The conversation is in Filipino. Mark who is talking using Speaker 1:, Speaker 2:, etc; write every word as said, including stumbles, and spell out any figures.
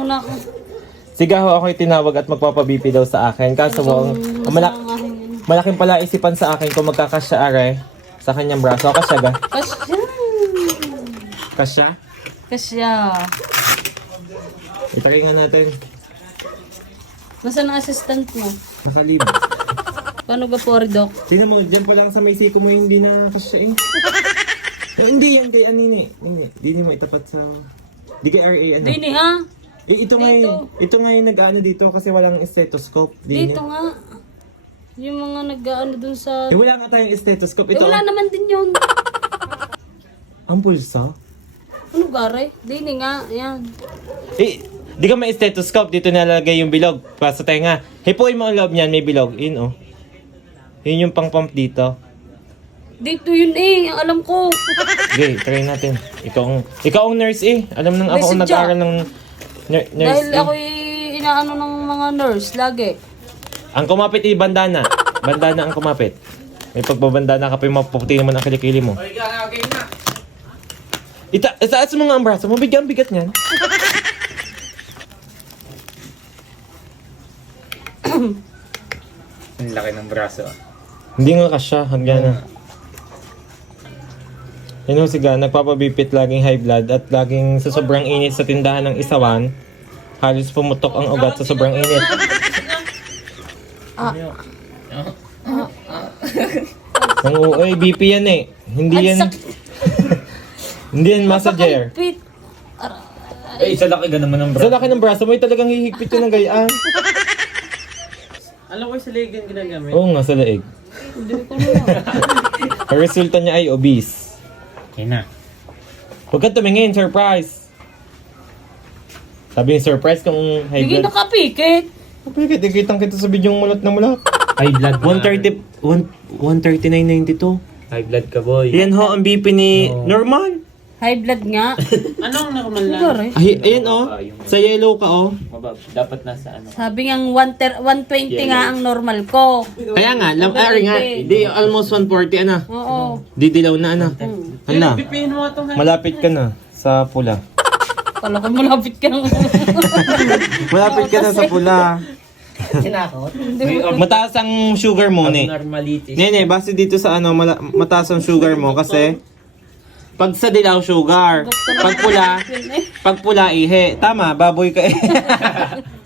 Speaker 1: muna ako.
Speaker 2: Sigaho ako'y tinawag at magpapabipi daw sa akin. Kaso mo, ang malak malaking pala isipan sa akin kung magkakasya are sa kanyang braso. Kasya ga?
Speaker 1: Kasya.
Speaker 2: Kasya?
Speaker 1: Kasya.
Speaker 2: Itry nga natin.
Speaker 1: Nasaan ang assistant mo?
Speaker 2: Nakalib.
Speaker 1: Paano ba po, Dok?
Speaker 2: Tingnan mo, dyan pa lang sa may siko mo hindi na kasya eh. Oh, hindi yan kay Anine. Hindi, hindi mo itapat sa... Di kay R A ano.
Speaker 1: Dini ha?
Speaker 2: Eh, ito nga
Speaker 1: Dito.
Speaker 2: yun. Ito nga yung nag-ano dito kasi walang stethoscope. Di
Speaker 1: Dito
Speaker 2: niya.
Speaker 1: nga. Yung mga nag-ano dun sa...
Speaker 2: Eh, wala nga tayong stethoscope.
Speaker 1: Eh,
Speaker 2: Ito,
Speaker 1: wala naman din yun.
Speaker 2: ang pulsa.
Speaker 1: Ano gare? Dini nga. Ayan.
Speaker 2: Eh, di ka may stethoscope. Dito nalagay yung bilog. Pa sa tenga. Hipuin mo ang loob niyan. May bilog. Yun, oh. Yun yung pang-pump dito.
Speaker 1: Dito yun eh. Ang alam ko.
Speaker 2: Okay, try natin. Ikaw ang, ikaw ang nurse eh. Alam nang ako ang
Speaker 1: May sadya.
Speaker 2: nag-aaral ng nur- nurse
Speaker 1: Dahil
Speaker 2: eh.
Speaker 1: ako'y inaano ng mga nurse lagi.
Speaker 2: Ang kumapit eh, bandana. Bandana ang kumapit. May pagbabandana ka pa yung mapuputi naman ang kilikili mo. Ita, itaas mo nga ang braso mo. Bigyan ang bigat niyan.
Speaker 3: Ang laki ng braso.
Speaker 2: Hindi nga kasya. Hanggang na. Yun ho siga, nagpapabipit laging high blood at laging sa sobrang init sa tindahan ng isawan, halos pumutok ang ugat sa sobrang init.
Speaker 1: Ah.
Speaker 2: Ang uoy, B P yan eh. Hindi
Speaker 1: Ang
Speaker 2: yan,
Speaker 1: sakit.
Speaker 2: hindi yan massager.
Speaker 1: Napakahigpit.
Speaker 3: Eh, isa laki ka naman ng
Speaker 2: Sa
Speaker 3: braso.
Speaker 2: laki ng braso mo, ay talagang hihigpit yun ng gayaan.
Speaker 3: Alam ko yung sa leg yan ginagamit.
Speaker 2: Oo nga, sa leeg.
Speaker 1: Hindi ko na.
Speaker 2: Ang resulta niya ay obese.
Speaker 3: Okay na.
Speaker 2: Huwag ka tumingin, surprise! Sabi yung surprise kung high
Speaker 1: Hindi
Speaker 2: blood.
Speaker 1: nakapikit.
Speaker 2: Kapagkat, ikitang kita sa video mulat na mulat.
Speaker 3: High blood.
Speaker 2: one thirty, one thirty-nine ninety-two.
Speaker 3: High blood ka, boy.
Speaker 2: Yan ho, ang B P ni
Speaker 3: No.
Speaker 2: Norman.
Speaker 1: High blood nga.
Speaker 3: Anong normal
Speaker 1: Ano
Speaker 3: na?
Speaker 1: gare?
Speaker 2: Ay, ayan oh. Sa yellow ka oh.
Speaker 3: Mabab. Dapat nasa ano.
Speaker 1: Sabi nga one twenty nga ang normal ko.
Speaker 2: Kaya nga, lam ari nga. Di, almost one forty ana.
Speaker 1: Oo.
Speaker 2: Didilaw na ana. Hala,
Speaker 3: Bipihin mo itong high
Speaker 2: malapit ka na sa pula.
Speaker 1: Kala ko malapit ka ng...
Speaker 2: Malapit ka na sa pula.
Speaker 3: Sinakot?
Speaker 2: Mataas ang sugar mo, ne.
Speaker 3: Abnormalities.
Speaker 2: Nene, base dito sa ano, mala- mataas ang sugar mo kasi pag sa dilaw sugar, pag pula, pag pula ihe. Tama, baboy ka eh.